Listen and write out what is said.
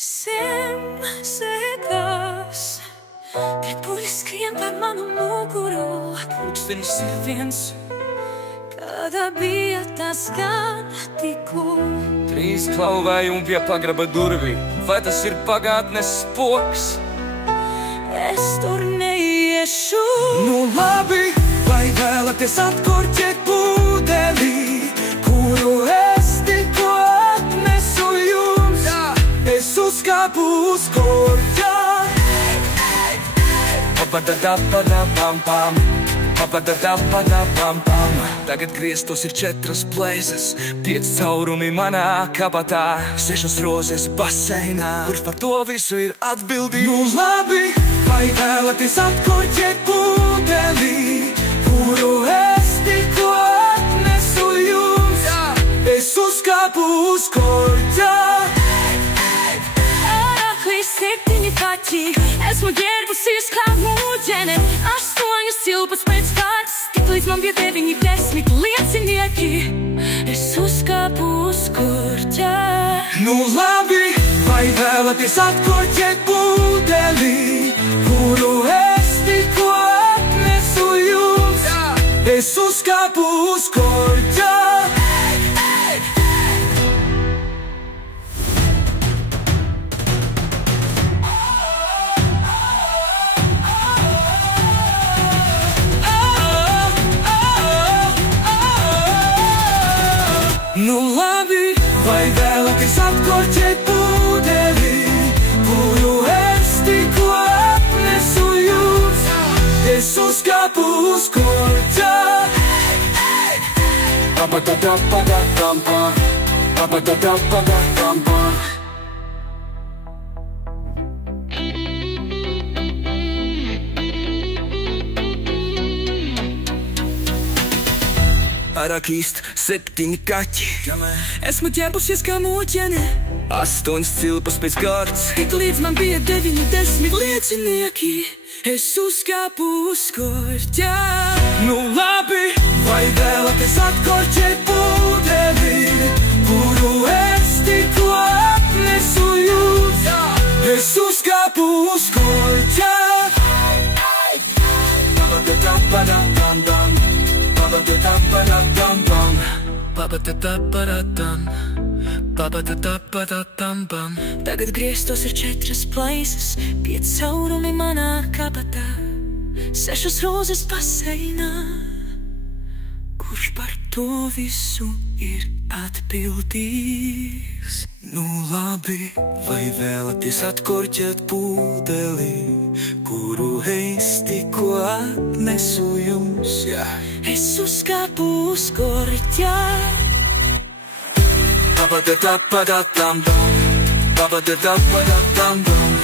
Zem sēkās, kad puļi skrien par manu muguru. Pulkstenis ir viens, kādā bija tas gan tikko. Trīs klauvējumi pie pagraba durvīm. Vai tas ir pagātnes spoks? Es tur neiešu. Nu labi, vai vēlaties atkurķēt pūdeli, kuru es tikko atnesu jums? Es uzkāpu uz korķa. Papadadapadapampam, papadadapadapampam. Tagad griestos ir 4 plēsas, 5 caurumi manā kabatā, 6 rozes baseinā. Kurš par to visu ir atbildīgs? Nu labi, vai vēlaties atkurķēt pūdeli, kuru es tikko atnesu jums? Es uzkāpu uz korķa. Septiņi kaķi, esmu ģērbusies kā mūģene. 8 silpas pēc kārtas, tik līdz man bija 9, 10 liecinieki. Es uzkāpu uz korķa. Nu labi, vai vēlaties atkurķēt pūdeli, kuru es tikko atnesu jums? Es uzkāpu uz korķa. Nu labi, vai vēlaties atkurķēt pūdeli, kuru es tikko atnesu jums? Es uzkāpu uz korķa. Papadadapadatampa, papadadapadatampa. Parakīst 7 kaķi, Esmu ģērbusies kā mūģene. 8 cilpas pēc kārtas, Tik līdz man bija 9, 10 liecinieki. Es uzkāpu uz korķa. Nu labi, vai vēlaties atkurķēt pūdeli, kuru es tikko atnesu jums? Es uzkāpu uz korķa. Tagad griestos ir 4 plēsas, 5 caurumi manā kabatā, 6 rozes baseinā. Kurš par to visu ir atbildīgs? Nu labi, vai vēlaties atkurķēt pūdeli, kuru es tikko atnesu jums? Es uzkāpu uz korķa. Papadadapadatampa, papadadapadatampa.